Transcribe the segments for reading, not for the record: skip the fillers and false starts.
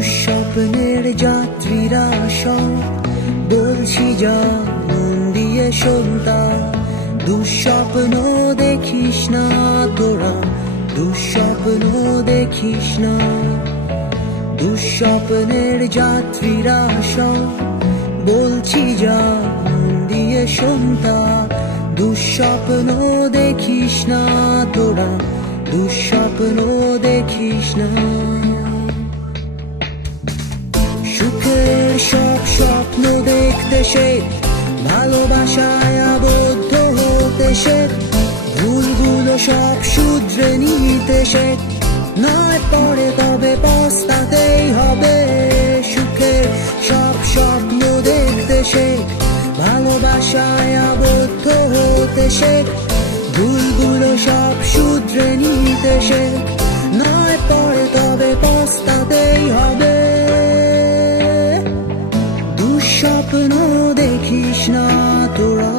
দুঃস্বপ্নের যাত্রীরা সব বলছি যা মন দিয়ে শোনতা। দুঃস্বপ্ন দেখিস না তোরা, দুঃস্বপ্ন দেখিস না। দুঃস্বপ্নের যাত্রীরা সব বলছি যা মন দিয়ে শোনতা। দুঃস্বপ্ন দেখিস না তোরা, দুঃস্বপ্ন দেখিস না। সুখের সব স্বপ্ন দেখতে শেখ, ভালোবাসায় আবদ্ধ হতে শেখ। ভুলগুলো সব শুধরে নিতে শেখ, নয় পরে তবে পস্তাতেই হবে। সুখের সব স্বপ্ন দেখতে শেখ, ভালোবাসায় আবদ্ধ হতে শেখ। ভুলগুলো সব শুধরে নিতে শেখ, নয় পরে তবে পস্তাতেই হবে। দুঃস্বপ্ন দেখিস না তোরা,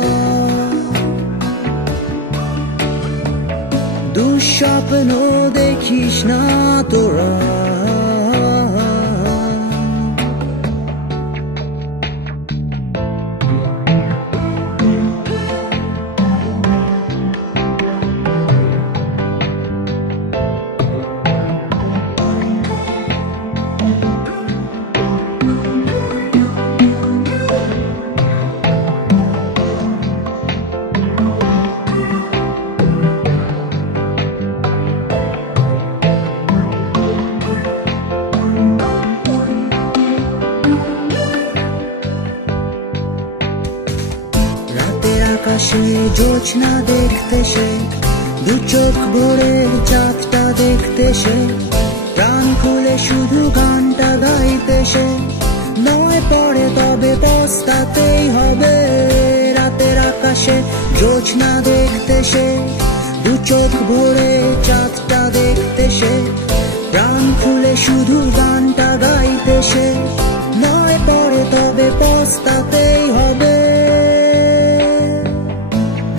দুঃস্বপ্ন দেখিস না তোরা। আকাশে জোছনা দেখতে শেখ, দু চোখ ভরে চাঁদটা দেখতে শেখ। প্রাণ খুলে শুধু গানটা গাইতে শেখ, নয় পরে তবে পস্তাতেই হবে। রাতের আকাশে জোছনা দেখতে শেখ, দু চোখ ভরে চাঁদটা দেখতে শেখ। প্রাণ খুলে শুধু গানটা গাইতে শেখ, নয় পরে তবে পস্তাতেই হবে।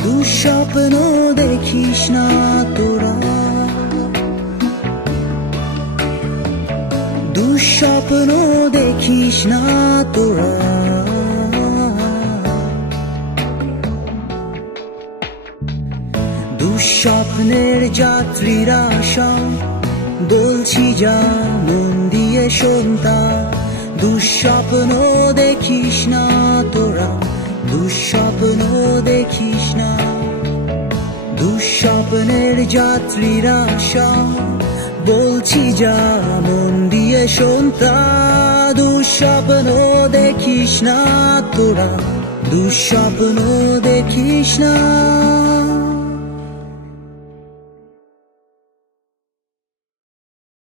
দুঃস্বপ্ন দেখিস না তোরা, দুঃস্বপ্ন দেখিস না তোরা। দুঃস্বপ্নের যাত্রীরা সব বলছি যা মন দিয়ে শোনতা। দুঃস্বপ্ন দেখিস না তোরা, দুঃস্বপ্ন দেখিস না। দুঃস্বপ্নের যাত্রীরা সব বলছি যা মন দিয়ে শোনতা। দুঃস্বপ্ন দেখিস না তোরা, দুঃস্বপ্ন দেখিস না।